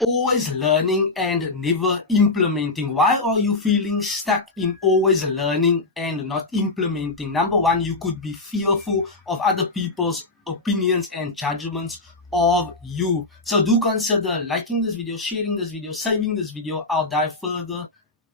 always learning and never implementing? Why are you feeling stuck in always learning and not implementing? Number one, you could be fearful of other people's opinions and judgments of you. So do consider liking this video, sharing this video, saving this video. I'll dive further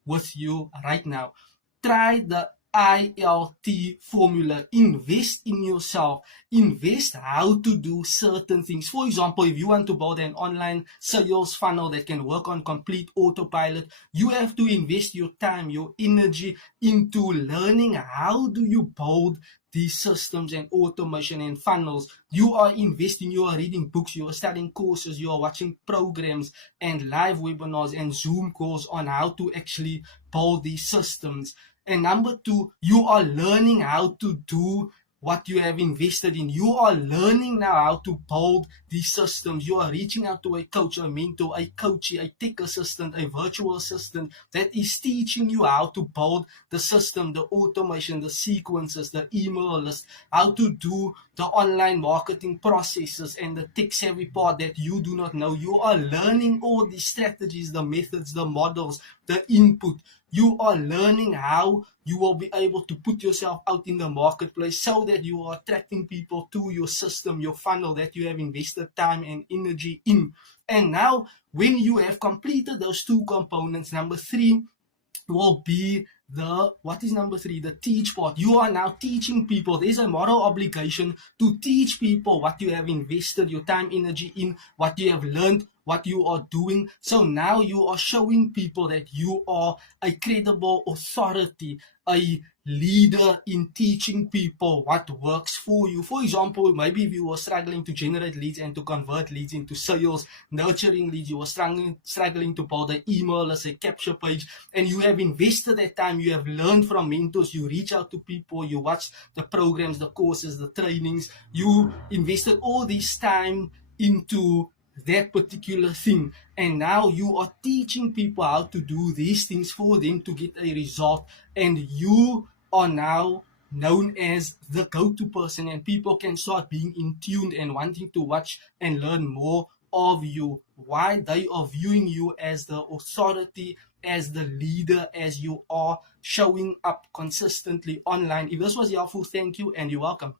with you right now. Try the ILT formula. Invest in yourself. Invest how to do certain things. For example, if you want to build an online sales funnel that can work on complete autopilot, you have to invest your time, your energy into learning how do you build these systems and automation and funnels. You are investing, you are reading books, you are studying courses, you are watching programs and live webinars and Zoom calls on how to actually build these systems. And number two, you are learning how to do what you have invested in. You are learning now how to build these systems. You are reaching out to a coach, a mentor, a coach, a tech assistant, a virtual assistant that is teaching you how to build the system, the automation, the sequences, the email list, how to do the online marketing processes and the tech savvy part that you do not know. You are learning all these strategies, the methods, the models, the input. You are learning how you will be able to put yourself out in the marketplace so that you are attracting people to your system, your funnel that you have invested time and energy in. And now, when you have completed those two components, number three will be what is number three? The teach part. You are now teaching people. There's a moral obligation to teach people what you have invested your time, energy in, what you have learned, what you are doing. So now you are showing people that you are a credible authority, a leader in teaching people what works for you. For example, maybe if you were struggling to generate leads and to convert leads into sales, nurturing leads, you were struggling to build an email list, a capture page, and you have invested that time, you have learned from mentors, you reach out to people, you watch the programs, the courses, the trainings, you invested all this time into that particular thing, and now you are teaching people how to do these things for them to get a result, and you are now known as the go-to person, and people can start being in tune and wanting to watch and learn more of you. Why? They are viewing you as the authority, as the leader, as you are showing up consistently online. If this was helpful, thank you and you're welcome.